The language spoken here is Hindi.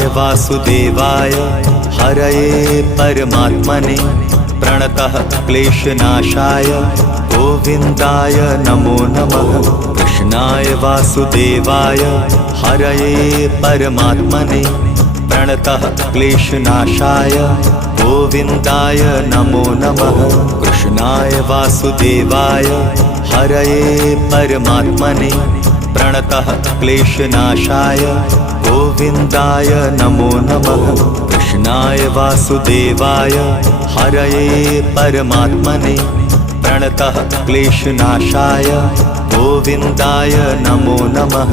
कृष्णाय वासुदेवाय हरये परमात्मने प्रणतः क्लेशनाशाय गोविन्दाय नमो नमः। कृष्णाय वासुदेवाय हरये परमात्मने प्रणतः क्लेशनाशाय गोविन्दाय नमो नमः। कृष्णाय वासुदेवाय हरये परमात्मने प्रणतः क्लेशनाशाय गोविन्दाय नमो नमः। कृष्णाय वासुदेवाय हरये परमात्मने प्रणतः क्लेशनाशाय गोविन्दाय नमो नमः।